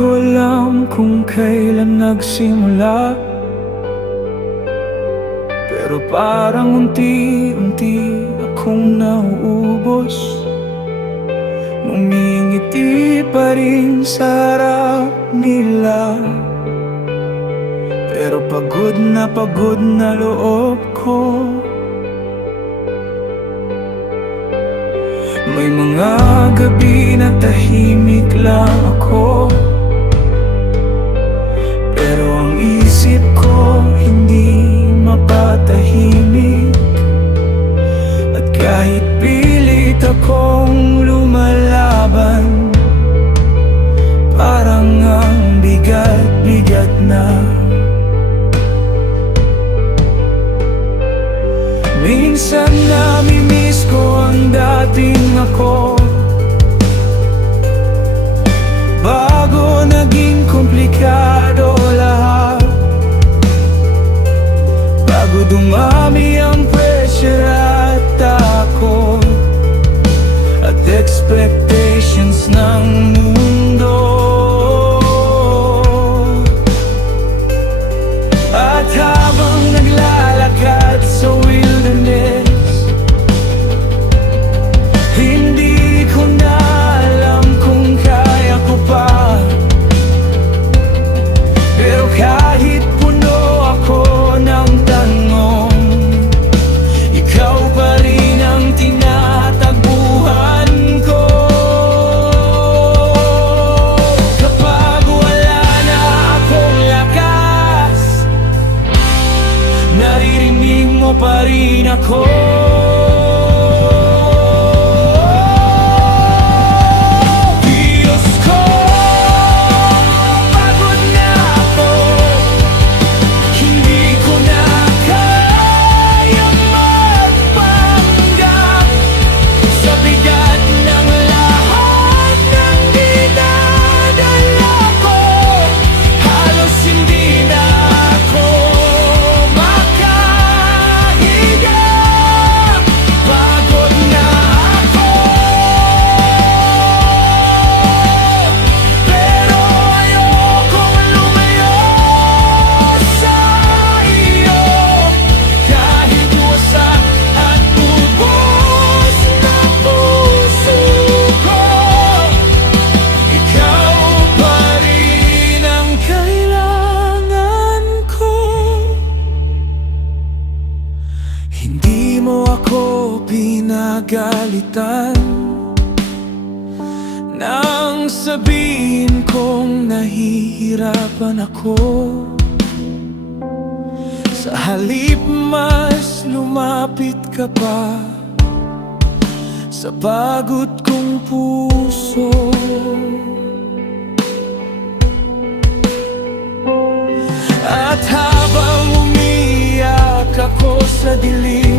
ko alam kung kailan nagsimula, pero parang unti-unti akong nauubos. Ngumingiti pa rin sa harap nila, pero pagod na loob ko. May mga gabi na tahimik lang ako, pero ang isip ko hindi mapatahimik. At kahit pilit akong lumalaban, parang ang bigat-bigat na. Minsan namimiss ko ang dating ako, bago naging komplikado lahat, bago dumami ang pressure at takot at expectations ng mundo. At habang naglalakad sa wilderness, hindi ko na alam kung kaya ko pa. Pero kahit puno ako ng tanong, ikaw pa rin ang tinatagpuan ko. Kapag wala na akong lakas, naririnig mo pa rin ako. Diyos ko, pagod na ako, hindi ko na kayang magpanggap sa bigat ng lahat ng dinadala ko. Halos hindi na ako makahiga. Pagod na ako, pero ayokong lumayo sa iyo. Kahit wasak at ubos na puso ko, ikaw pa rin ang kailangan ko. Hindi mo ako pinagalitan nang sabihin kong nahihirapan ako. Sa halip mas lumapit ka pa sa pagod kong puso. At habang umiiyak ako sa dilim,